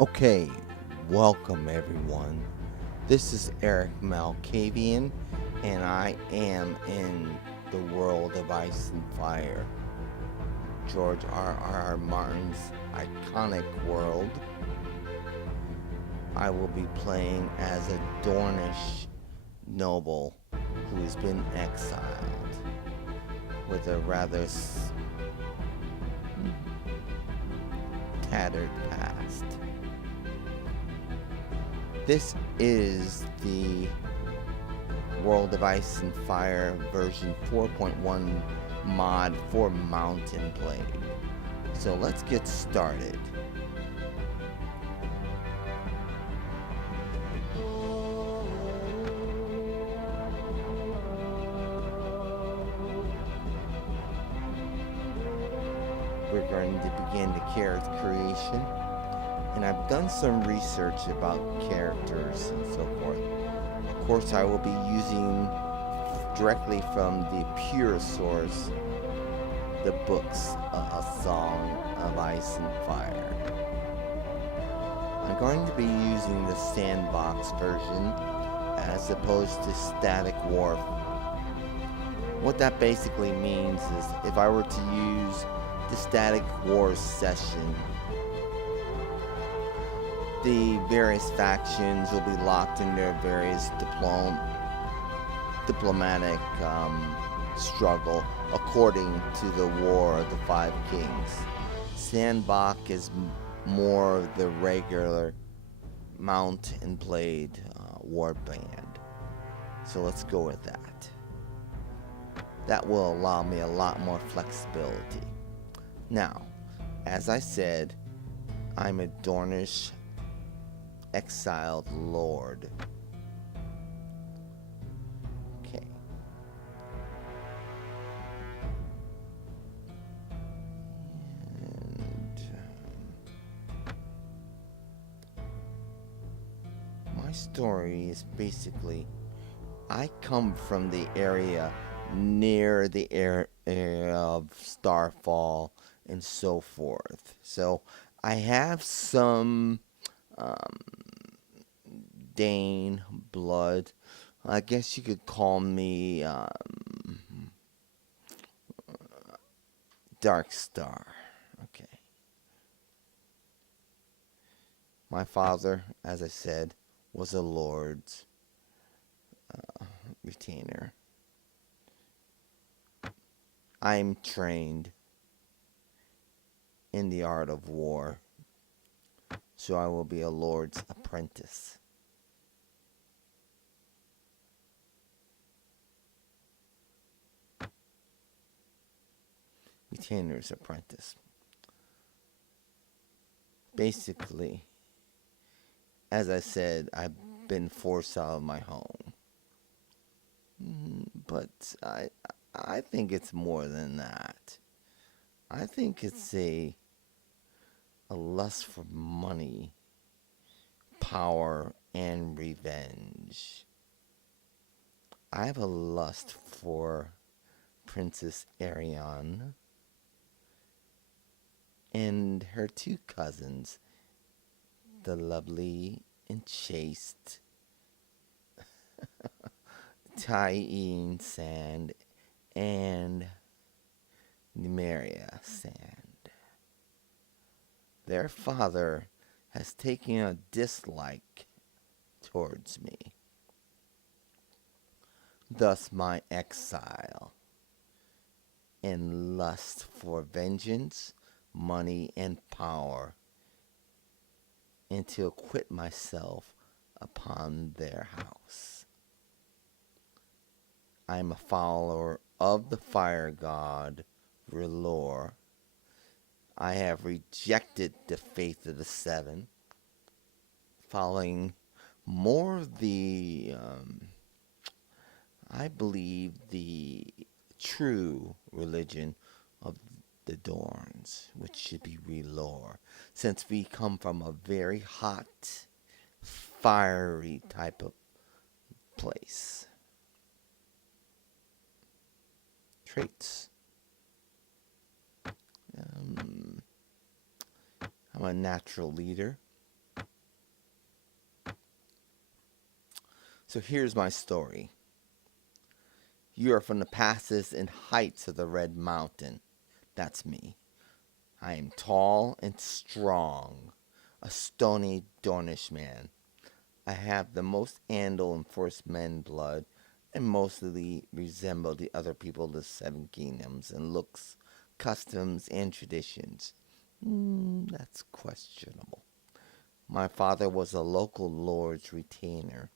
Okay, welcome everyone. This is Erik Malkavian, and I am in the world of Ice and Fire, George R.R. Martin's iconic world. I will be playing as a Dornish noble who has been exiled with a rather tattered past. This is the World of Ice and Fire version 4.1 mod for Mountain Blade. So let's get started. We're going to begin the character creation. And I've done some research about characters and so forth. Of course, I will be using directly from the pure source, the books, A Song of Ice and Fire. I'm going to be using the sandbox version as opposed to static warp. What that basically means is if I were to use the static war session, the various factions will be locked in their various diplomatic struggle according to the War of the Five Kings. Sandbox is more of the regular Mount and Blade Warband. So let's go with that. That will allow me a lot more flexibility. Now, as I said, I'm a Dornish exiled lord. Okay. And my story is basically, I come from the area near the area of Starfall and so forth. So I have some Dane blood. I guess you could call me Dark Star. Okay. My father, as I said, was a lord's retainer. I'm trained in the art of war, so I will be a lord's apprentice. Retainer's apprentice. Basically, as I said, I've been forced out of my home. But I think it's more than that. I think it's a lust for money, power, and revenge. I have a lust for Princess Ariane and her two cousins, the lovely and chaste Tyene Sand and Nymeria Sand. Their father has taken a dislike towards me. Thus my exile and lust for vengeance, money, and power, and to acquit myself upon their house. I am a follower of the fire god R'hllor. I have rejected the faith of the Seven, following more of the, I believe, the true religion of the Dorns, which should be R'hllor, since we come from a very hot, fiery type of place. Traits. I'm a natural leader. So here's my story. You are from the passes and heights of the Red Mountain. That's me. I am tall and strong, a stony Dornish man. I have the most Andal and First Men blood, and mostly resemble the other people of the Seven Kingdoms in looks, customs, and traditions. That's questionable. My father was a local lord's retainer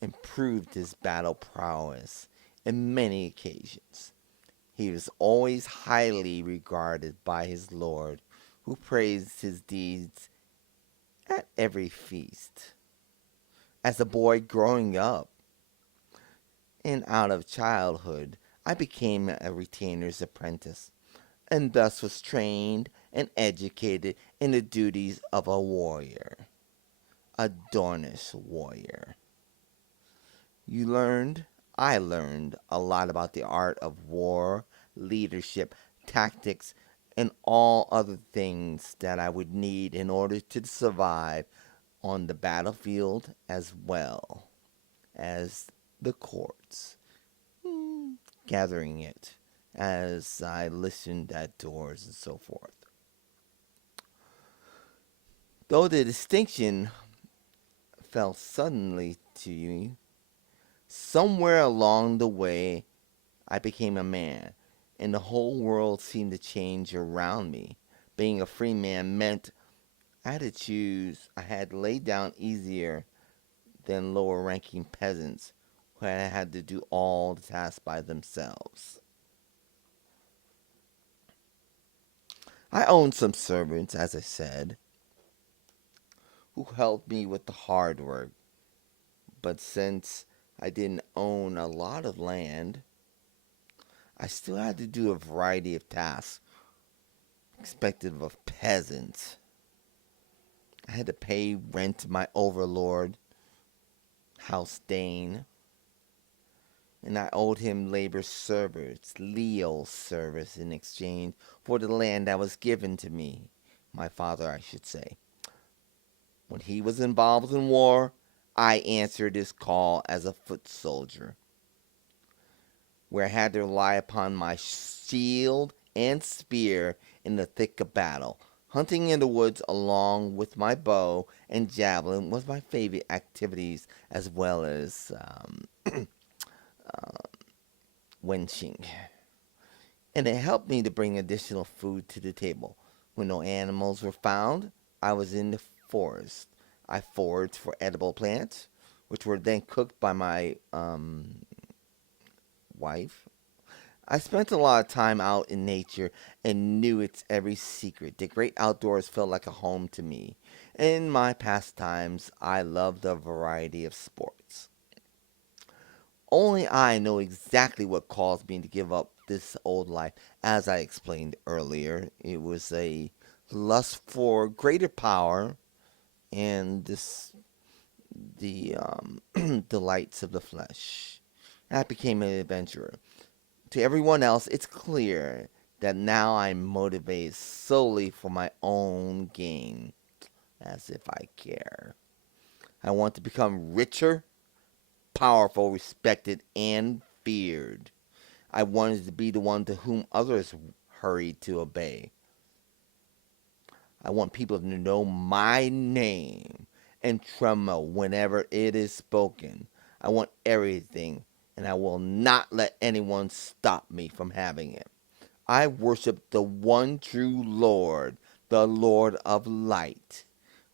and proved his battle prowess in many occasions. He was always highly regarded by his lord, who praised his deeds at every feast. As a boy growing up and out of childhood, I became a retainer's apprentice, and thus was trained and educated in the duties of a warrior, a Dornish warrior. I learned a lot about the art of war, leadership, tactics, and all other things that I would need in order to survive on the battlefield as well as the courts, gathering it as I listened at doors and so forth. Though the distinction fell suddenly to me, somewhere along the way I became a man, and the whole world seemed to change around me. Being a free man meant I had to lay down easier than lower ranking peasants who had to do all the tasks by themselves. I owned some servants, as I said, who helped me with the hard work, but since I didn't own a lot of land, I still had to do a variety of tasks expected of a peasant. I had to pay rent to my overlord, House Dane, and I owed him leal service in exchange for the land that was given to me, my father, I should say. When he was involved in war, I answered his call as a foot soldier, where I had to rely upon my shield and spear in the thick of battle. Hunting in the woods along with my bow and javelin was my favorite activities, as well as wenching. And it helped me to bring additional food to the table. When no animals were found, I was in the forest. I foraged for edible plants, which were then cooked by my wife. I spent a lot of time out in nature and knew its every secret. The great outdoors felt like a home to me. In my pastimes, I loved a variety of sports. Only I know exactly what caused me to give up this old life. As I explained earlier, it was a lust for greater power and the delights of the flesh. I became an adventurer. To everyone else, it's clear that now I'm motivated solely for my own gain, as if I care. I want to become richer, powerful, respected, and feared. I wanted to be the one to whom others hurried to obey. I want people to know my name and tremble whenever it is spoken. I want everything, and I will not let anyone stop me from having it. I worship the one true Lord, the Lord of light,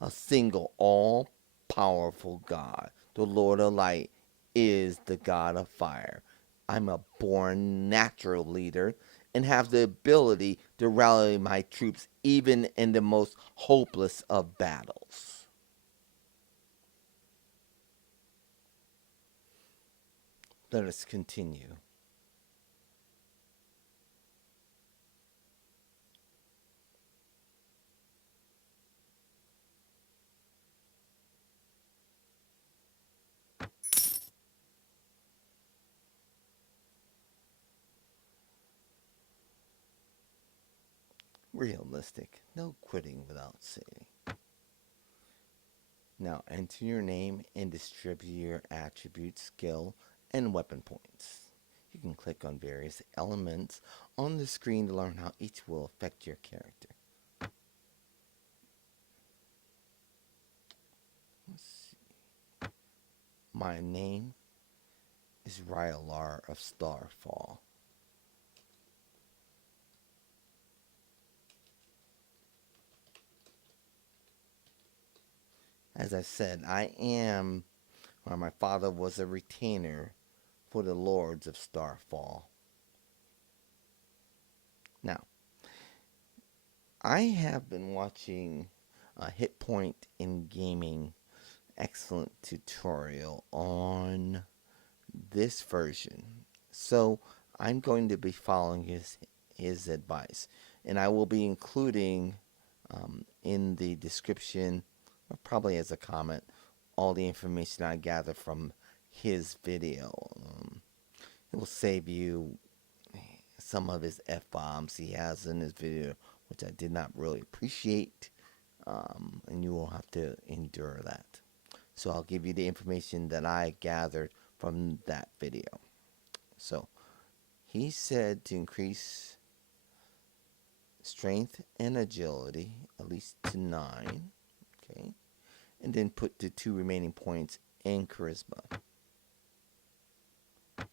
a single, all powerful God. The Lord of light is the God of fire. I'm a born natural leader and have the ability to rally my troops even in the most hopeless of battles. Let us continue. Realistic. No quitting without saving. Now enter your name and distribute your attribute, skill, and weapon points. You can click on various elements on the screen to learn how each will affect your character. Let's see. My name is Ryalar of Starfall. As I said, my father was a retainer for the Lords of Starfall. Now, I have been watching a Hit Point in Gaming excellent tutorial on this version. So I'm going to be following his advice. And I will be including in the description, or probably as a comment, all the information I gather from his video. It will save you some of his F-bombs he has in his video, which I did not really appreciate, and you will have to endure that. So I'll give you the information that I gathered from that video. So he said to increase strength and agility at least to 9, okay, and then put the 2 remaining points in charisma. That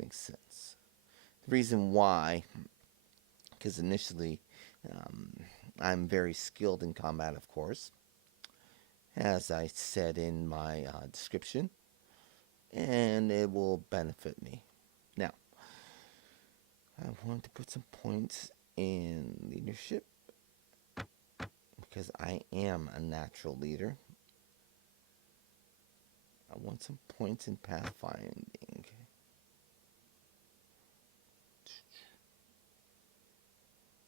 makes sense. The reason why, because initially I'm very skilled in combat, of course, as I said in my description, and it will benefit me. Now, I want to put some points in leadership because I am a natural leader. I want some points in pathfinding.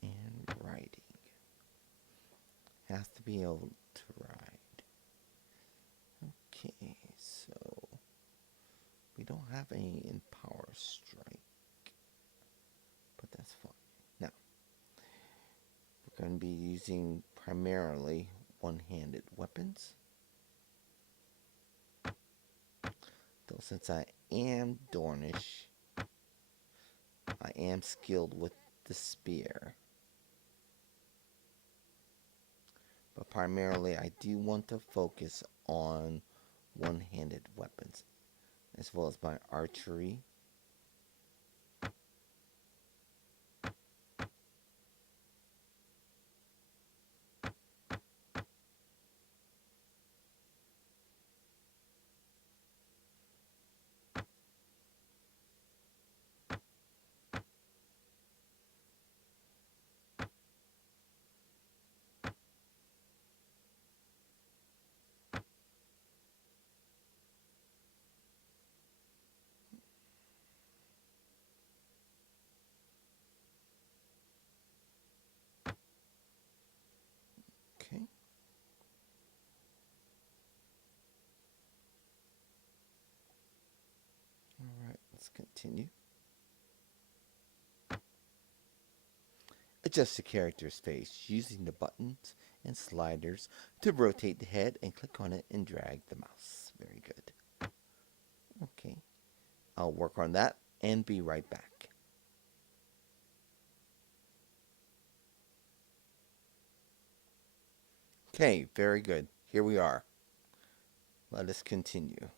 And riding. Has to be able to ride. Okay, so we don't have any in power strike, but that's fine. Now, we're going to be using primarily one-handed weapons. Though since I am Dornish, I am skilled with the spear. But primarily I do want to focus on one-handed weapons, as well as my archery. Okay. Alright, let's continue. Adjust the character's face using the buttons and sliders to rotate the head and click on it and drag the mouse. Very good. Okay. I'll work on that and be right back. Okay, very good. Here we are. Let us continue.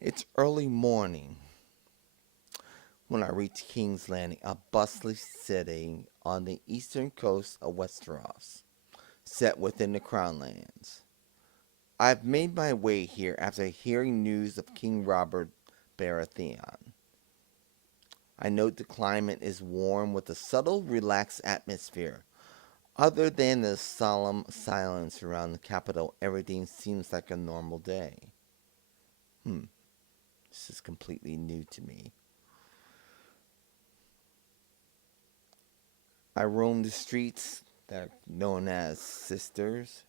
It's early morning when I reach King's Landing, a bustling city on the eastern coast of Westeros, set within the Crown Lands. I've made my way here after hearing news of King Robert Baratheon. I note the climate is warm with a subtle, relaxed atmosphere. Other than the solemn silence around the capital, everything seems like a normal day. This is completely new to me. I roam the streets that are known as Sisters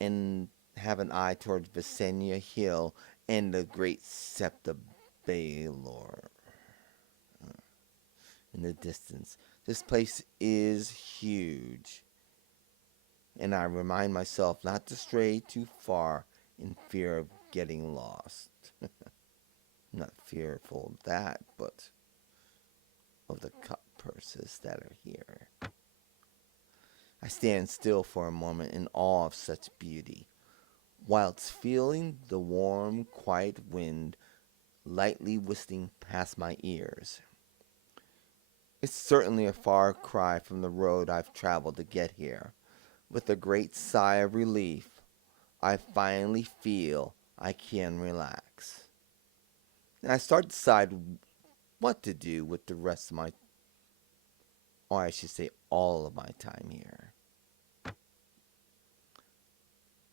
and have an eye towards Visenya Hill and the Great Sept of Baelor. in the distance. This place is huge, and I remind myself not to stray too far in fear of getting lost. I'm not fearful of that, but of the cut purses that are here. I stand still for a moment in awe of such beauty, whilst feeling the warm, quiet wind lightly whistling past my ears. It's certainly a far cry from the road I've traveled to get here. With a great sigh of relief, I finally feel I can relax. And I start to decide what to do with the rest of my, or I should say all of my time here.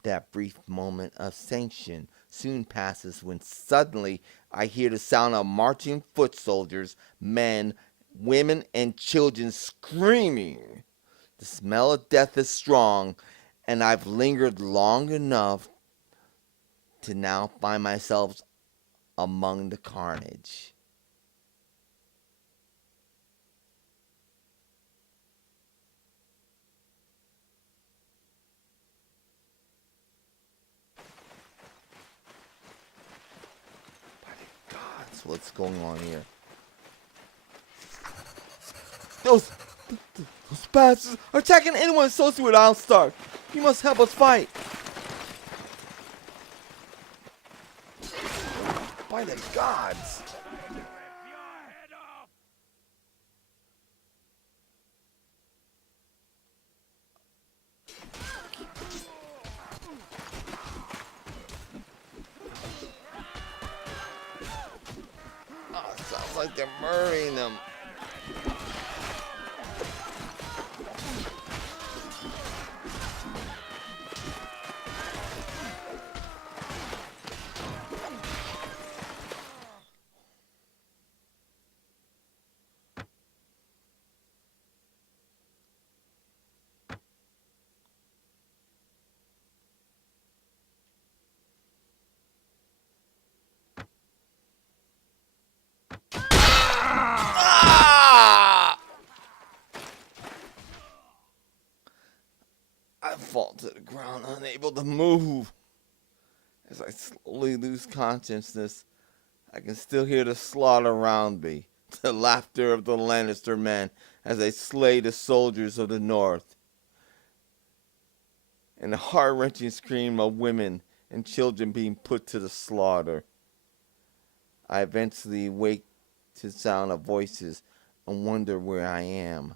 That brief moment of sanction soon passes when suddenly I hear the sound of marching foot soldiers, men, women, and children screaming. The smell of death is strong, and I've lingered long enough to now find myself among the carnage. Gods, what's going on here? Those bastards are attacking anyone associated with Al Stark. You must help us fight. By the gods. Oh, it sounds like they're murdering them. I fall to the ground, unable to move. As I slowly lose consciousness, I can still hear the slaughter around me, the laughter of the Lannister men as they slay the soldiers of the North, and the heart-wrenching scream of women and children being put to the slaughter. I eventually wake to the sound of voices and wonder where I am.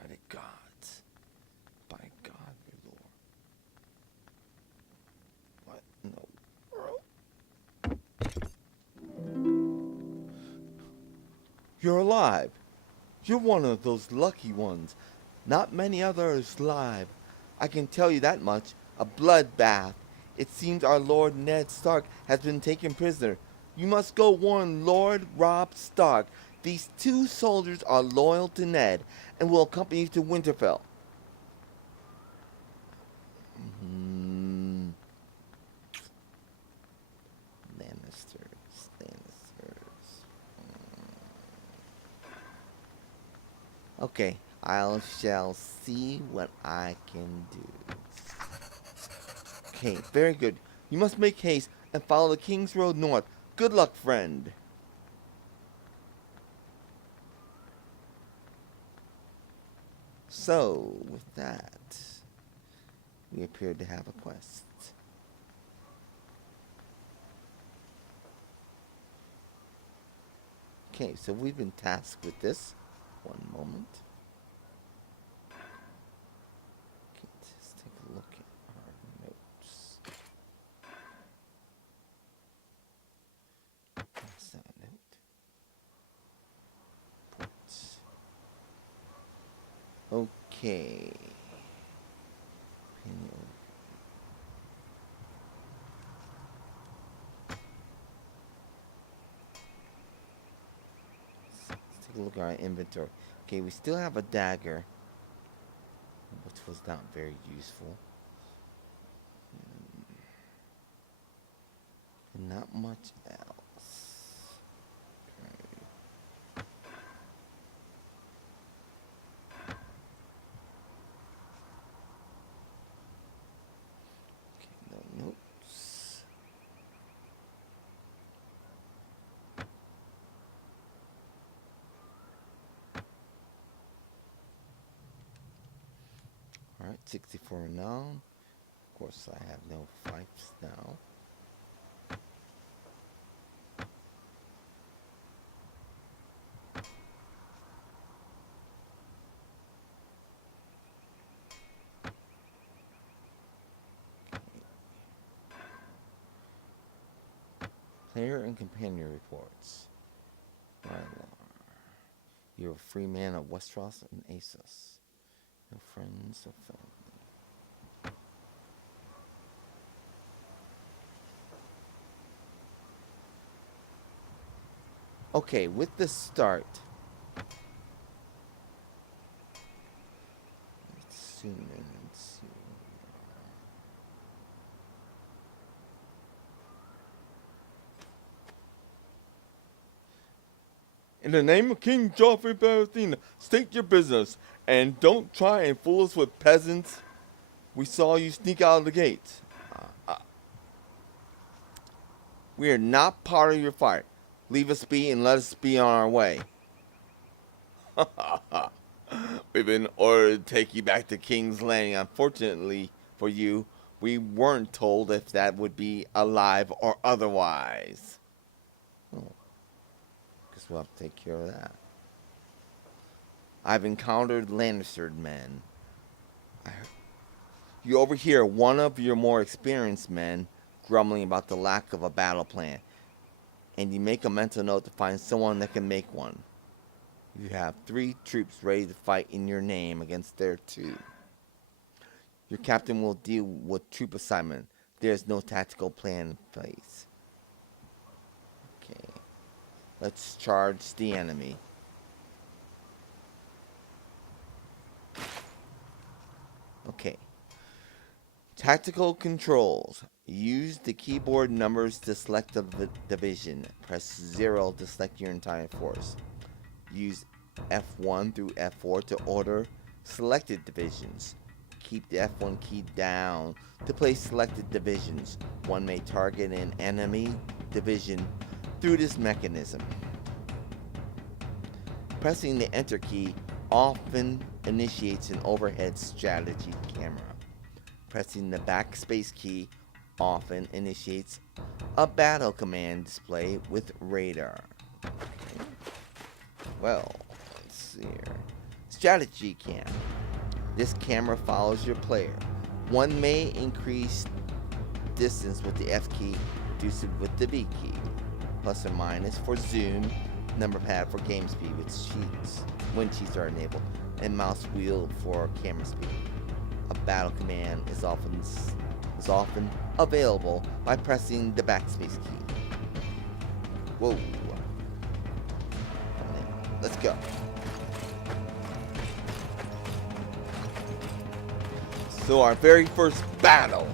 By the gods. By God, my Lord. What in the world? You're alive. You're one of those lucky ones. Not many others alive. I can tell you that much. A bloodbath. It seems our Lord Ned Stark has been taken prisoner. You must go warn Lord Robb Stark. These 2 soldiers are loyal to Ned and will accompany you to Winterfell. Lannisters. Okay, I shall see what I can do. Okay, very good. You must make haste and follow the King's Road north. Good luck, friend. So, with that, we appear to have a quest. Okay, so we've been tasked with this. One moment. Okay, let's take a look at our notes. That's that note. Ports. Okay. take a look at our inventory. Okay, we still have a dagger, which was not very useful. And not much else. Okay. No notes. Alright, 64 now. Of course, I have no fights now. Player and companion reports. You're a free man of Westeros and Essos. No friends, no family. Okay, with the start. Let's zoom in and see. In the name of King Joffrey Baratheon, state your business, and don't try and fool us with peasants. We saw you sneak out of the gate. We are not part of your fight. Leave us be and let us be on our way. We've been ordered to take you back to King's Landing. Unfortunately for you, we weren't told if that would be alive or otherwise. Oh. Guess we'll have to take care of that. I've encountered Lannister men. You overhear one of your more experienced men grumbling about the lack of a battle plan, and you make a mental note to find someone that can make one. You have 3 troops ready to fight in your name against their 2. Your captain will deal with troop assignment. There's no tactical plan in place. Okay. Let's charge the enemy. Okay. Tactical controls. Use the keyboard numbers to select a division. Press 0 to select your entire force. Use F1 through F4 to order selected divisions. Keep the F1 key down to place selected divisions. One may target an enemy division through this mechanism. Pressing the Enter key often initiates an overhead strategy camera. Pressing the backspace key often initiates a battle command display with radar. Okay. Well, let's see here. Strategy cam. This camera follows your player. One may increase distance with the F key, reduce it with the V key. Plus or minus for zoom, number pad for game speed with cheats when cheats are enabled, and mouse wheel for camera speed. A battle command is often available by pressing the backspace key. Whoa. Let's go. So our very first battle.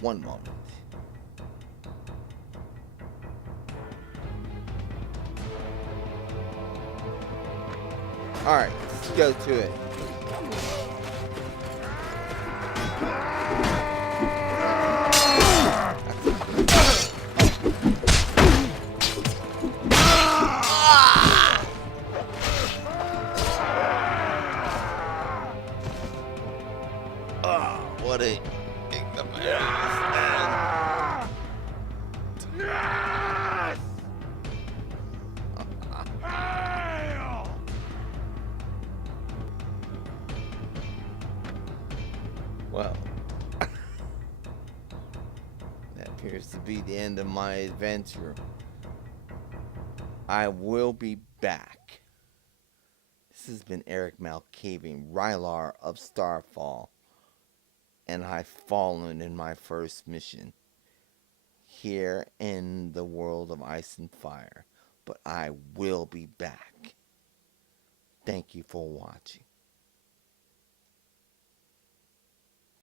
One moment. Alright, let's go to it. What a well, that appears to be the end of my adventure. I will be back. This has been Erik Malkavian, Rylar of Starfall, and I've fallen in my first mission here in the world of ice and fire, but I will be back. Thank you for watching.